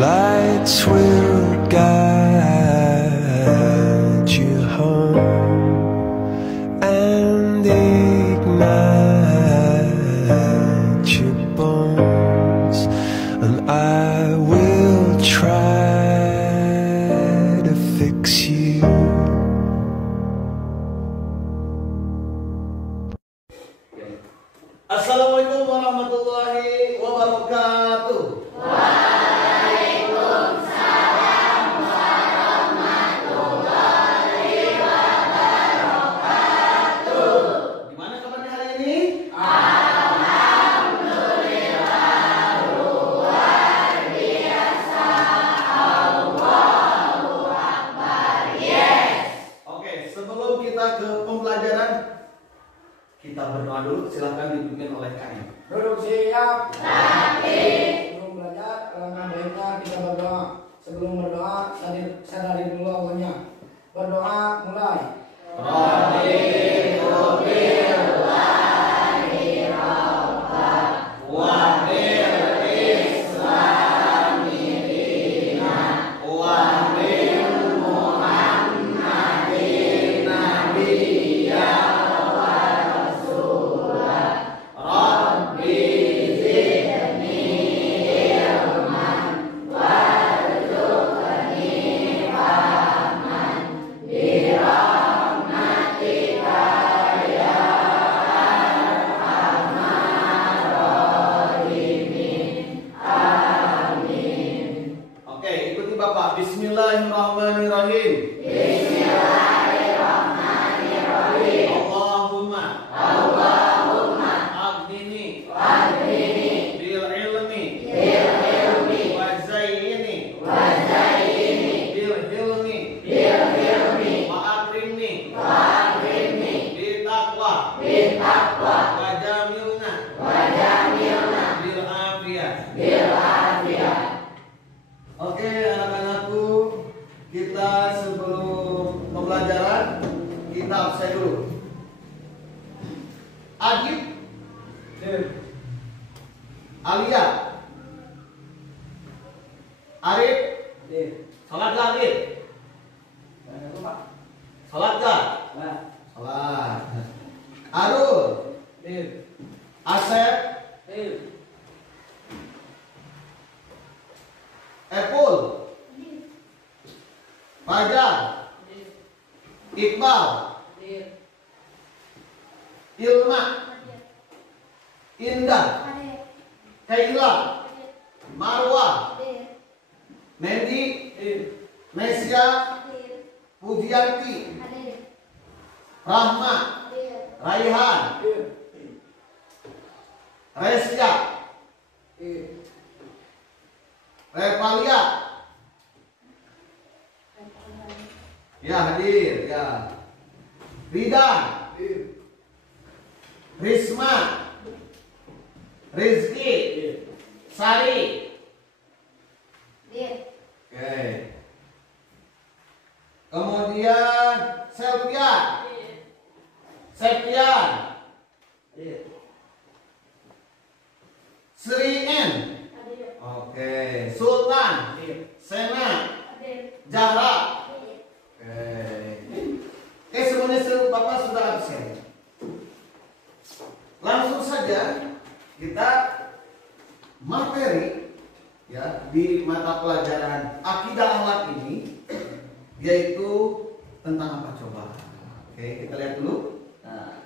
lights will guide you home and ignite your bones, and I will try to fix you. Assalamualaikum warahmatullahi wabarakatuh. Waalaikumsalam warahmatullahi wabarakatuh. Gimana kabarnya hari ini? Alhamdulillah luar biasa. Allahu Akbar. Yes. Oke, sebelum kita ke pembelajaran, kita berdoa dulu. Silakan dipimpin oleh KM. Duduk siap. Tapi Sebelum belajar, alangkah baiknya kita berdoa. Sebelum berdoa, sadari dulu awalnya. Berdoa mulai. Oke, ikuti Bapak. Bismillahirrahmanirrahim. Bismillahirrahmanirrahim. Allahumma abdini bil ilmi wa zayyini bil hilmi wa akrimni bil taqwa wa jamilna bil afiyah. Oke, anak-anakku, kita sebelum pembelajaran kita absen dulu. Adib, Alia, Arif, salat gak Arif? Salat gak? Salat. Arul, Asep, Epul, Fajar, Iqbal, Ilma, Indah, Kaila, Marwa, Mendi, Nesya, Pujianti, Rahma, Raihan, Resya, Revalia. Ya, hadir ya. Ridan, Risma, Rizki, Sari. Oke. Kemudian Selvian, Sri N. Oke. Sultan, Sena, Zahra. Oke, semuanya Bapak sudah absen. Langsung saja kita materi ya di mata pelajaran akidah akhlak ini, yaitu tentang apa coba? Oke, kita lihat dulu. Nah,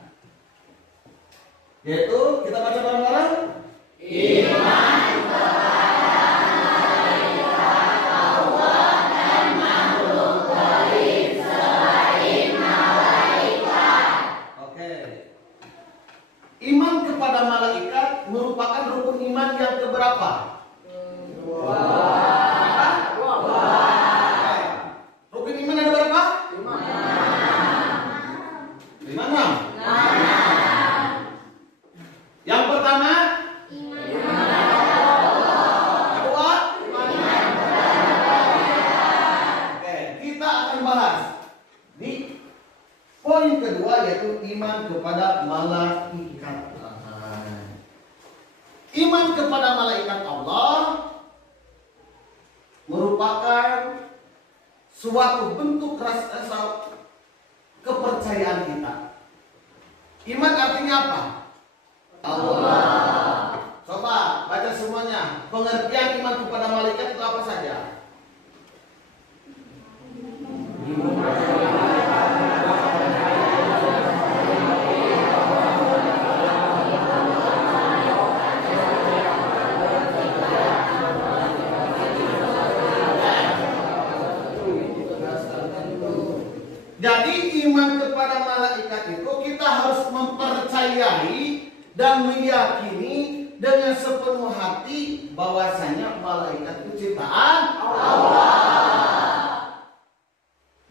yaitu kita baca bareng-bareng. Iman kepada malaikat Allah dan makhluk gaib selain malaikat. Oke. Iman kepada malaikat merupakan rukun iman yang keberapa? Rukun iman ada berapa? 5. Yang pertama, kedua, oke, kita akan bahas di poin kedua, yaitu iman kepada malaikat. Iman kepada malaikat Allah merupakan suatu bentuk rasa kepercayaan kita. Iman artinya apa? Allah. Coba baca semuanya. Pengertian iman kepada malaikat itu apa saja? Jadi iman kepada malaikat itu kita harus mempercayai dan meyakini dengan sepenuh hati bahwasanya malaikat itu ciptaan Allah.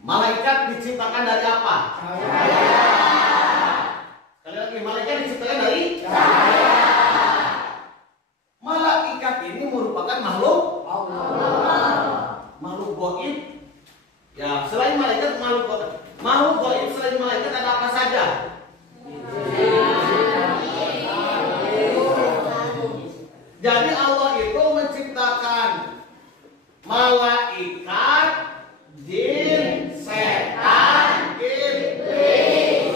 Malaikat diciptakan dari apa? Cahaya. Sekali lagi, malaikat diciptakan dari cahaya. Malaikat ini merupakan makhluk Allah. Makhluk gaib. Ya, selain malaikat makhluk gaib. Makhluk gaib selain malaikat ada apa saja? Jadi Allah itu menciptakan malaikat, jin, setan, iblis.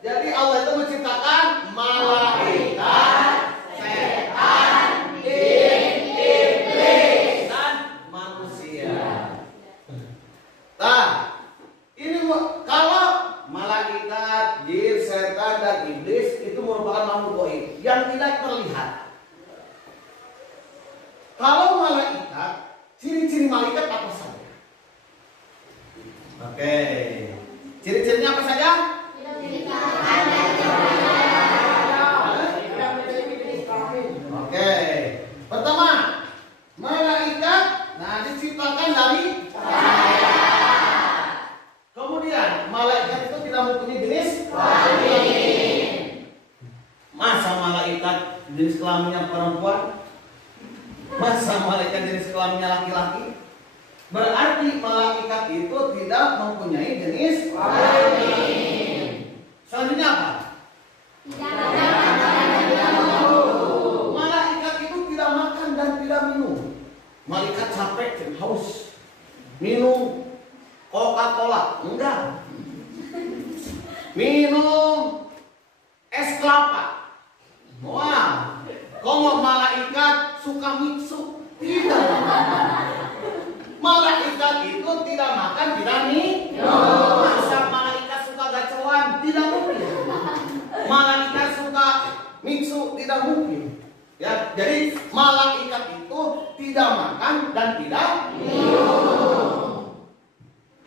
Jadi Allah itu menciptakan malaikat, setan, jin, iblis, dan manusia. Nah, ini kalau malaikat, jin, setan, dan iblis itu merupakan makhluk gaib yang tidak terlihat. Kalau malaikat, ciri-ciri malaikat apa saja? Oke, ciri-cirinya apa saja? Oke, pertama, malaikat, diciptakan dari cahaya. Kemudian, malaikat itu tidak mempunyai jenis kelamin. Masa malaikat jenis kelaminnya perempuan? Masa malaikat jenis kelaminnya laki-laki? Berarti malaikat itu tidak mempunyai jenis kelamin. Selanjutnya apa? Malaikat itu tidak makan dan tidak minum. Malaikat capek dan haus, minum Coca-Cola? Enggak. Minum es kelapa? Wah. Kalau malaikat suka mixu? Tidak. Malaikat itu tidak makan, tidak minum. Masa malaikat suka gacoan? Tidak mungkin. Malaikat suka mixu? Tidak mungkin. Ya, jadi malaikat itu tidak makan dan tidak minum.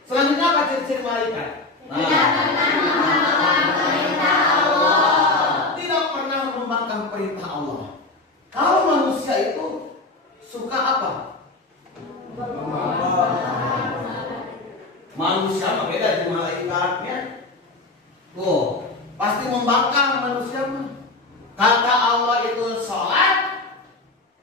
Selanjutnya apa ciri-ciri malaikat? Tidak pernah membangkang perintah Allah. Kalau manusia itu suka apa? Manusia berbeda dengan malaikatnya. Tuh, pasti membangkang manusia. Kata Allah itu sholat,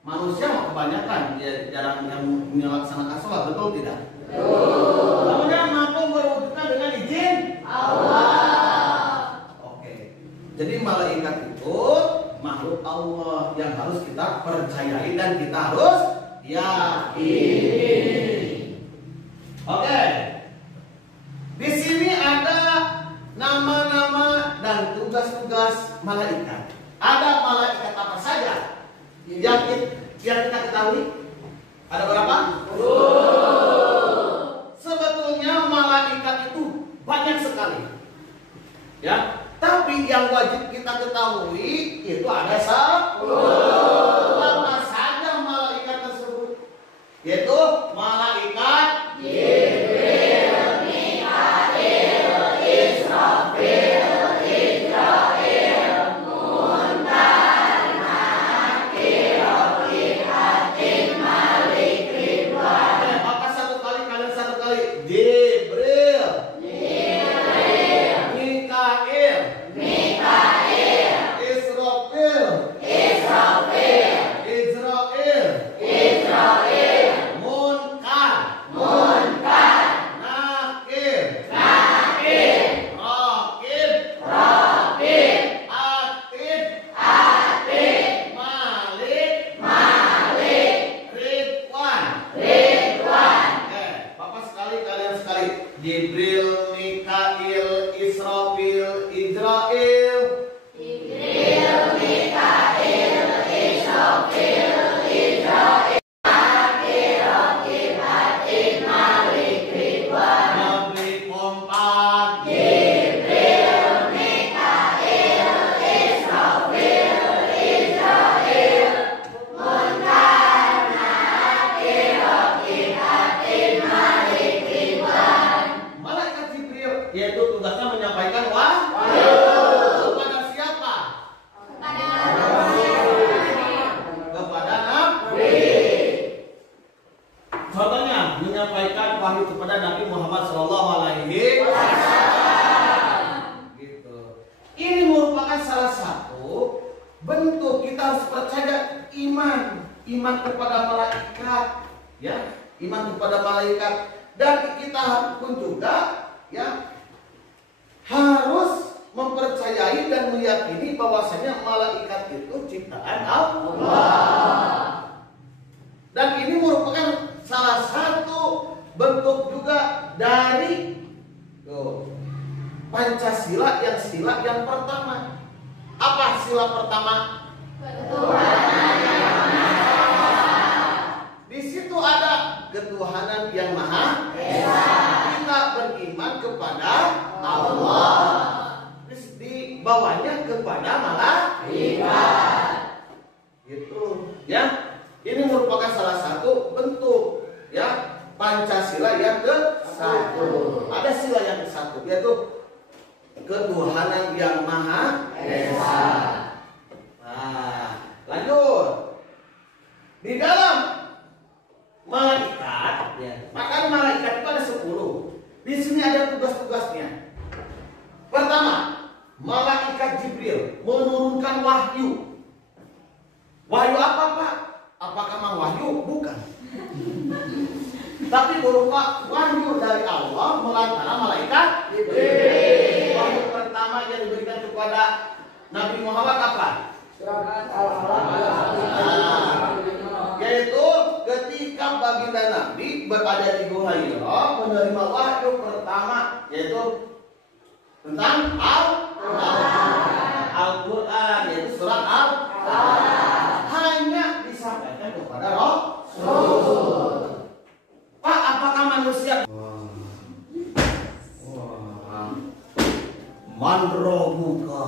manusia kebanyakan dia jarang melaksanakan sholat, betul tidak? Kemudian mampu berwujudkan dengan izin Allah. Oke, jadi malaikat itu makhluk Allah yang harus kita percayai dan kita harus yakini. Oke. Di sini ada nama-nama dan tugas-tugas malaikat. Ada malaikat apa saja yang kita ketahui? Ada berapa? Sebetulnya malaikat itu banyak sekali. Ya. Tapi yang wajib kita ketahui itu ada 10. Apa saja malaikat tersebut? Yaitu malaikat Jibril, Mikail, Israfil, Munkar, Nakir, Atin, Malik, Ridwan. Apa satu kali kalian satu kali? Jibril, Mikail, Israfil, wahyu kepada Nabi Muhammad SAW. Gitu. Ini merupakan salah satu bentuk kita harus percaya iman kepada malaikat, ya, iman kepada malaikat, dan kita pun juga, ya, harus mempercayai dan meyakini bahwasanya malaikat itu ciptaan Allah. Dan ini merupakan salah satu bentuk juga dari Pancasila, yang sila yang pertama. Apa sila pertama? Ketuhanan yang Maha. Di situ ada ketuhanan yang Maha Esa. Kita beriman kepada Allah. Di bawahnya kepada malaikat. Gitu, ya. Ini merupakan salah satu bentuk, ya, Pancasila yang ke-1. Ada sila yang ke-1, yaitu ketuhanan yang Maha Esa. Nah, lanjut. Di dalam malaikat, ya, maka malaikat itu ada 10. Di sini ada tugas-tugasnya. Pertama, malaikat Jibril menurunkan wahyu. Wahyu apa, Pak? Apakah memang wahyu? Bukan. Tapi berupa wahyu dari Allah melalui malaikat Jibril. Wahyu pertama yang diberikan kepada Nabi Muhammad apa? Yaitu ketika baginda Nabi berada di Gua Hira menerima wahyu pertama, yaitu tentang Al-Quran, yaitu surat Al-Quran. Hanya disampaikan kepada Rasul. Pak, apakah manusia? Manrobuka.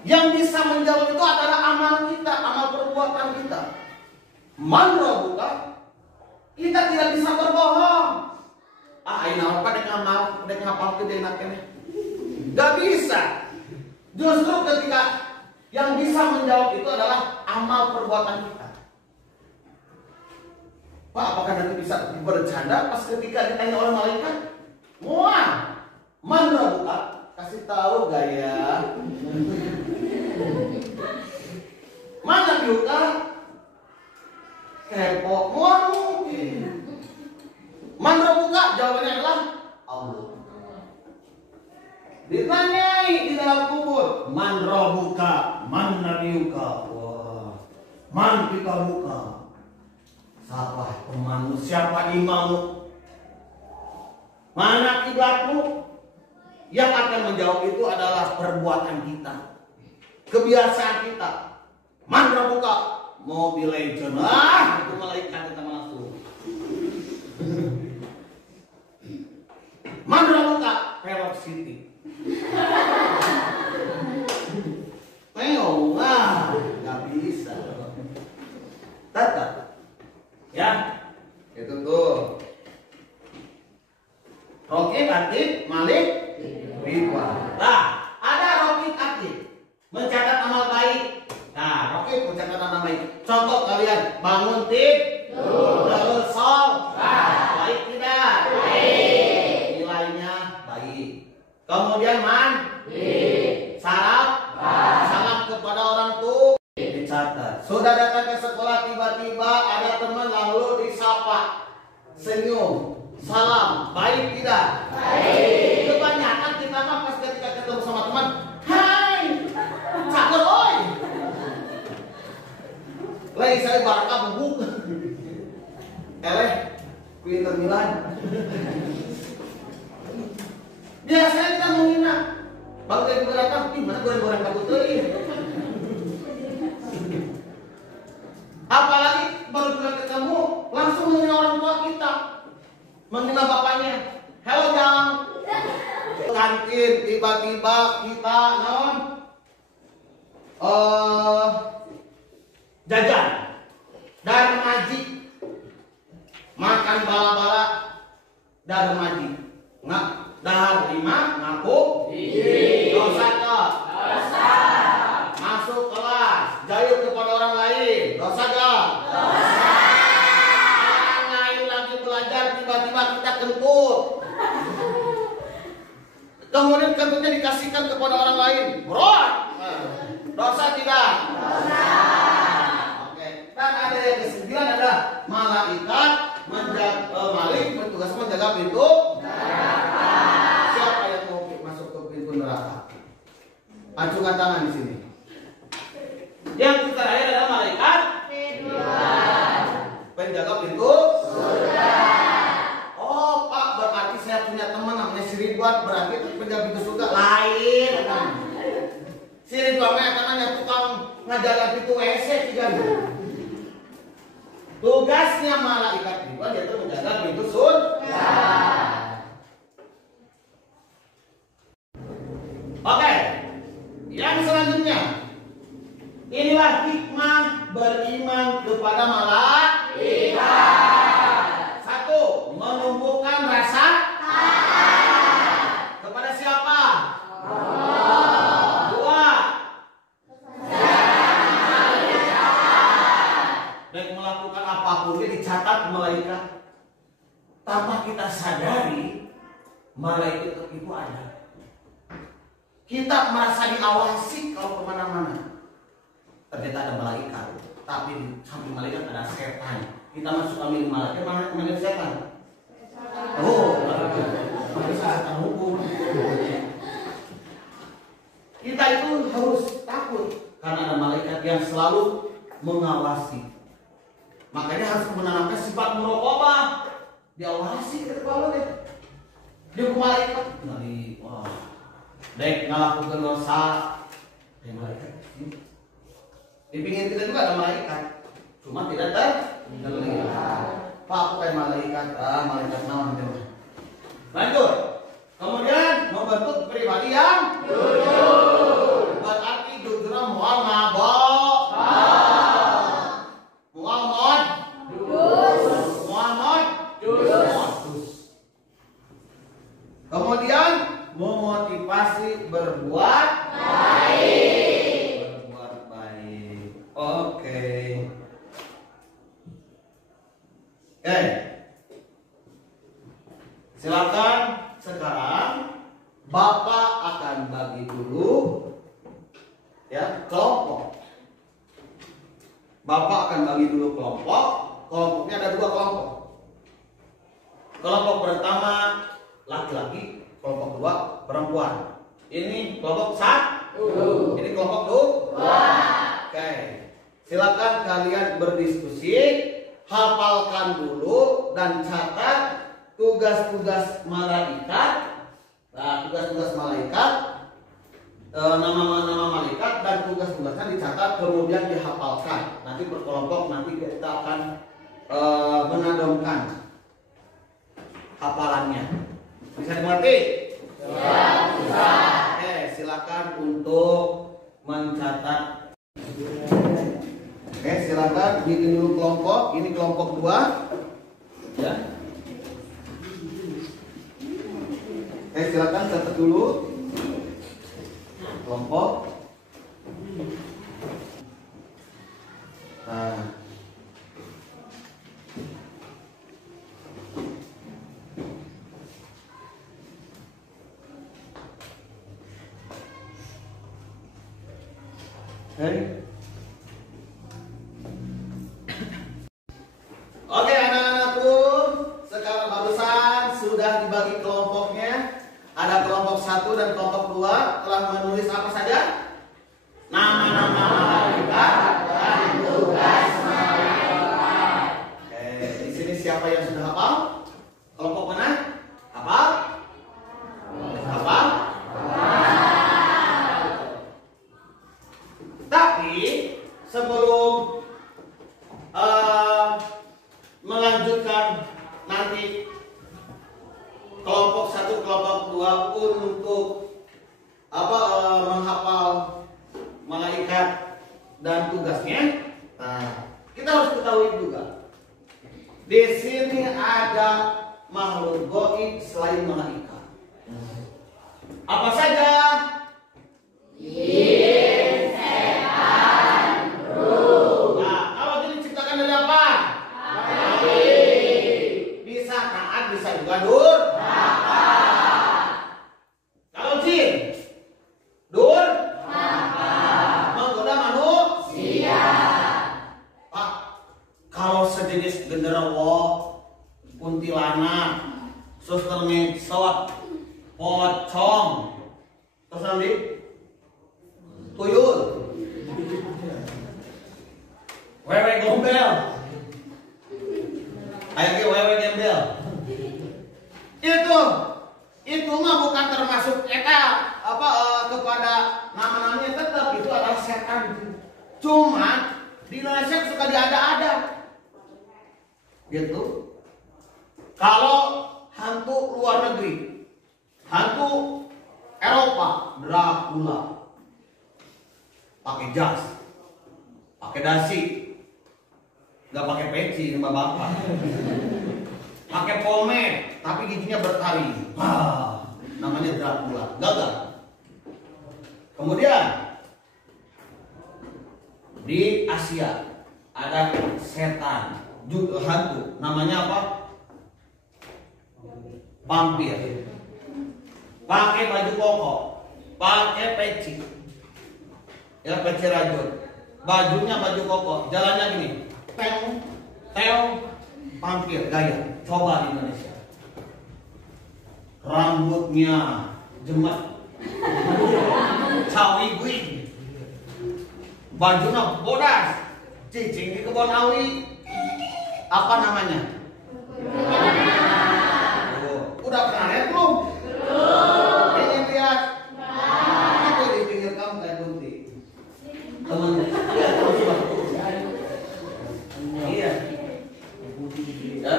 Yang bisa menjawab itu adalah amal kita, amal perbuatan kita. Manrobuka, kita tidak bisa berbohong. Aina apa dek amal, dek ngapal ke dek nakene? Gak bisa. Justru ketika yang bisa menjawab itu adalah amal perbuatan kita. Pak, apakah nanti bisa bercanda pas ketika ditanya oleh malaikat? Muah, mana buka? Kasih tahu gak ya? Mana buka? Kepo, muah mungkin. Mana buka? Jawabannya adalah Allah. Ditanyai di dalam kubur, man robuka, man nabiyuka, wah, man pikabuka. Siapa temanmu? Siapa imammu? Mana kiblatmu? Yang akan menjawab itu adalah perbuatan kita, kebiasaan kita. Man robuka, Mobile Legend, itu malaikat kita masuk. Man robuka, Pelok City. Nggak bisa. Tetap, ya, itu tuh. Rokib Atib Malik Ridwan. Nah, ada Rokib Atib mencatat amal baik. Nah, Rokib mencatat amal baik. Contoh kalian bangun tidur, sol, baik tidak? Baik. Nilainya baik. Kemudian mandi, sarap, salam kepada orang tua, dicatat. Sudah datang ke sekolah, tiba-tiba ada teman lalu disapa, senyum, salam, baik tidak? Baik. Kebanyakan kita mah pas ketika ketemu sama teman, hai, cager oi. Lagi saya Barca bubuk, Inter Milan. Biasanya kita menghina. Bang dari datang, gimana goreng-goreng kabut teuing. Apalagi baru juga ketemu, langsung menghina orang tua kita. Menghina bapaknya. Halo Jang. Kantin, tiba-tiba kita jajan. Dari maji. Makan bala-bala. Dari maji. Nggak. Dahar 5 ngaku dosa. Masuk kelas kepada orang lain, berat. Dosa tidak? Dosa. Oke. Dan ada yang kesembilan adalah malaikat Malik bertugas menjaga pintu neraka. Siapa yang mau masuk ke pintu neraka? Acungkan tangan di sini. Yang terakhir adalah malaikat penjaga pintu surga. Oh Pak, berarti saya punya teman namanya si Ridwan, berarti penjaga pintu surga lain. Si Ridwan katanya tukang ngajaga pintu WC juga. Tugasnya malaikat Ridwan yaitu menjaga pintu surga. Oke, yang selanjutnya, inilah hikmah beriman kepada malaikat. Satu, menumbuhkan rasa taat kepada siapa? Allah. Dua, dan melakukan apapun dicatat malaikat. Tanpa kita sadari, malaikat itu ada. Kita merasa diawasi kalau kemana-mana. Ternyata ada malaikat, tapi di samping malaikat ada setan. Kita masuk ambil malaikat, mana setan? Oh, setan hukum. Kita itu harus takut karena ada malaikat yang selalu mengawasi. Makanya harus menanamkan sifat muraqabah. Diawasi ke kepala deh. Dia malaikat. Wah, dek ngelakukan dosa. Dia malaikat. Di pinggir kita juga ada malaikat, cuma tidak terlihat. Pak, aku kayak malaikat, malaikat naon gitu. Lanjut. Kemudian membentuk pribadi yang jujur. Berarti jujurnya mual ngabok. Mual mod. Mual mod. Modus. Kemudian memotivasi berbuat baik. Oke. Silakan sekarang Bapak akan bagi dulu ya kelompok. Bapak akan bagi dulu kelompok. Kelompoknya ada dua kelompok. Kelompok pertama laki-laki, kelompok kedua perempuan. Ini kelompok satu. Ini kelompok dua. Oke. Silakan kalian berdiskusi, hafalkan dulu dan catat tugas-tugas malaikat. Nah, tugas-tugas malaikat, nama-nama malaikat dan tugas-tugasnya dicatat kemudian dihafalkan. Nanti berkelompok, nanti kita akan menadomkan hafalannya. Bisa dimengerti? Ya, bisa. Oke, silakan untuk mencatat. Oke, silakan bikin dulu kelompok. Ini kelompok 2. Ya. Oke, silakan catat dulu kelompok. Nah. Oke anak-anakku, sekarang barusan sudah dibagi kelompoknya. Ada kelompok 1 dan kelompok 2 telah menulis apa saja? Nama-nama malaikat dan tugas malaikat. Oke, di sini siapa yang sudah hafal? Kelompok mana? Hafal? Hafal? Tapi sebelum melanjutkan nanti kelompok 1, kelompok 2 untuk menghafal di tuyul. Wewe gombel. Ayo ke wewe gembel. Itu mah bukan termasuk kepada nama-namanya, tetap itu adalah setan. Cuma di Indonesia suka diada-ada. Gitu. Kalau hantu luar negeri, hantu Eropa, Dracula, pakai jas, pakai dasi, nggak pakai peci sama bapak, pakai pomade, tapi giginya bertari, namanya Dracula, gagal. Kemudian di Asia ada setan, hantu, namanya apa? Vampir. Pakai baju koko, pakai peci, ya peci rajut, bajunya baju koko, jalannya gini, teo, vampir gaya. Coba di Indonesia, rambutnya jemet, cawi guing, bajunya bodas, cicing di kebun awi, apa namanya? Udah pernah lihat belum? Ingin lihat? Itu di pinggir kamu kayak bunti. Temen, lihat coba. Iya. Ya.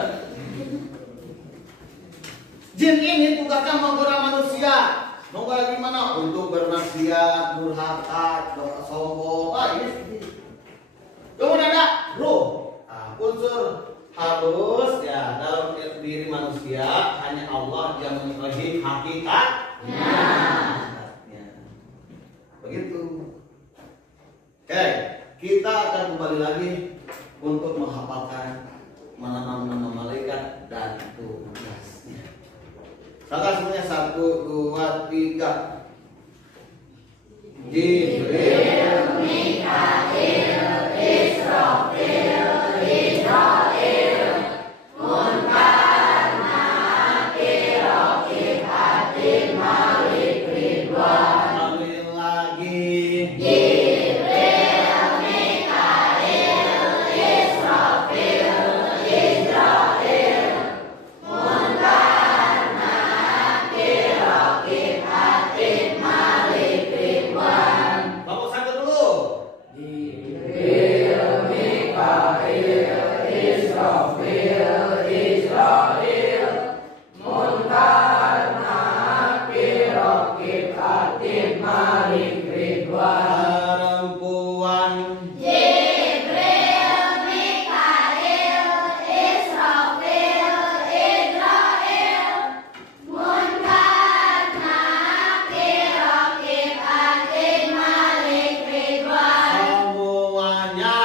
Jin ini tugasnya menggoda manusia. Menggoda gimana? Untuk bermaksiat, durhaka, sombong. Ini. Kemudian ada roh. Unsur halus ya dalam diri manusia hanya Allah yang mengetahui hakikatnya. Begitu. Oke, kita akan kembali lagi untuk menghafalkan nama-nama malaikat dan tugasnya. Semuanya 1, 2, 3. Jibril, Mikail, Israfil, Israel, Munkar, Nakir, Raqib, Atid, Malik, Ridwan. Ambil lagi. Jibril, Mikail, Israfil, Israel, Munkar, Nakir, Raqib, Atid, Malik, Ridwan. Bapak satu dulu. Jibril, Mikail, Israfil, Israel, Munkar, Nakir, Raqib, Atid, Malik, Ridwan. Perempuan. Jibril, Mikail, Israfil, Israel, Munkar, Nakir, Raqib, Atid, Malik, Ridwan. Semuanya.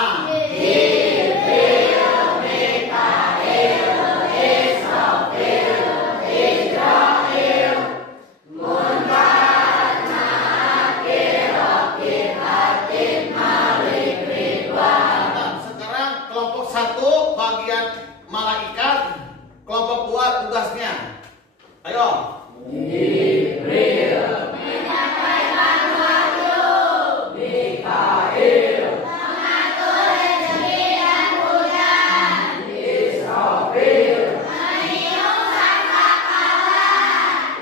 Kelompok 1 bagian malaikat, kelompok 2 tugasnya. Ayo. Jibril, menyampaikan wahyu. Mikail, mengatur rezeki dan hujan. Israfil, meniup sangkakala.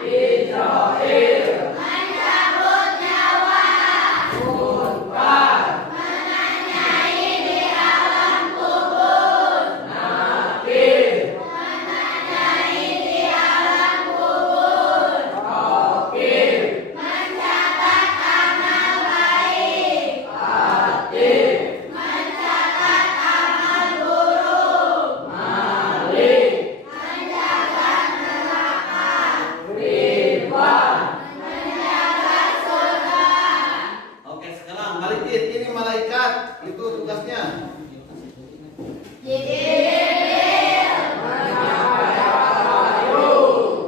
Israel, mencabut nyawa. Munkar, menanyai di alam kubur. Nakir, menanyai di alam kubur. Raqib, mencatat amal baik. Atid, mencatat amal buruk. Malik, menjaga neraka. Ridwan, menjaga surga. Oke, sekarang balikin ini malaikat, itu tugasnya. Jibril, menyampaikan wahyu.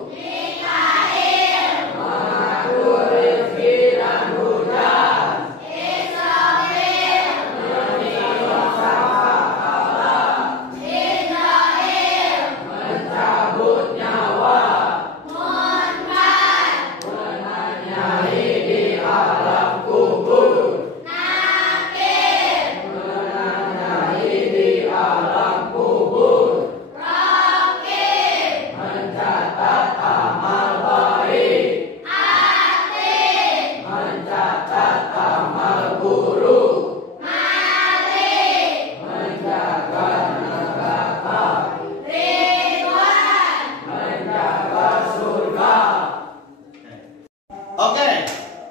Mikail, mengatur rezeki dan hujan. Israfil, meniup sangkakala. Israel, mencabut nyawa. Munkar, menanyai di guru menjaga neraka, Ridwan menjaga surga. Oke,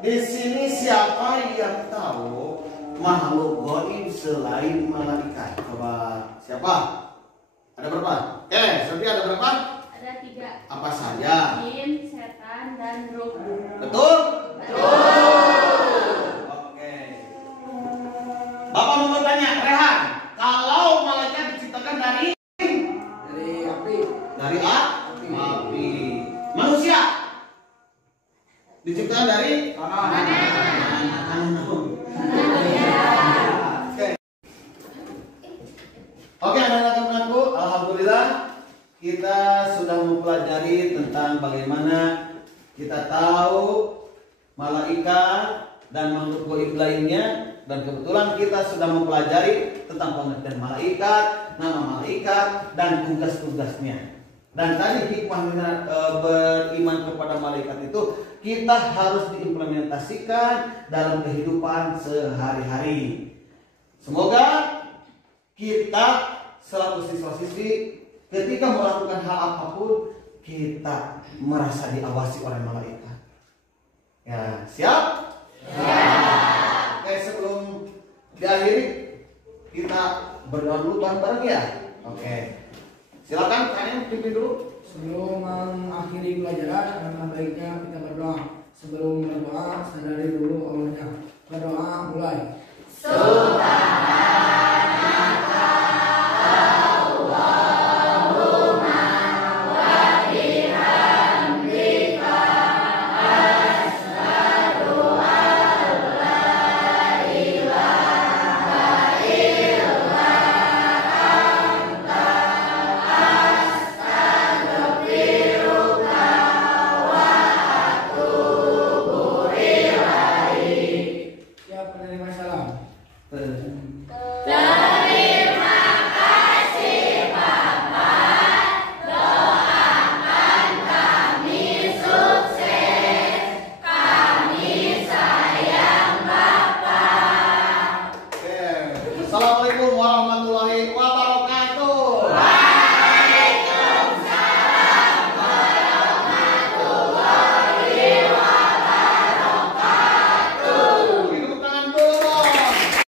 di sini siapa yang tahu makhluk gaib selain malaikat? Coba siapa? Ada berapa? Sophia ada berapa? ada 3. Apa saja? Jin, setan, dan ruh. Betul? Oke. Bapak mau bertanya, Rehan, kalau malaikat diciptakan dari Dari api, api. Manusia diciptakan dari Oke, anak-anakku, alhamdulillah kita sudah mempelajari tentang bagaimana kita tahu malaikat dan makhluk gaib lainnya, dan kebetulan kita sudah mempelajari tentang pengertian malaikat, nama malaikat, dan tugas-tugasnya. Dan tadi hikmah beriman kepada malaikat itu kita harus diimplementasikan dalam kehidupan sehari-hari. Semoga kita selaku siswa-siswi ketika melakukan hal apapun kita merasa diawasi oleh malaikat. Ya, siap? Oke, sebelum diakhiri kita berdoa dulu bareng-bareng ya. Oke. Silakan kalian pimpin dulu. sebelum mengakhiri pelajaran, alangkah baiknya kita berdoa. Sebelum berdoa, sadari dulu Allahnya. Berdoa mulai. Siap menerima salam. Terima kasih Bapak, doakan kami sukses, kami sayang Bapak. Oke. Assalamualaikum warahmatullahi wabarakatuh.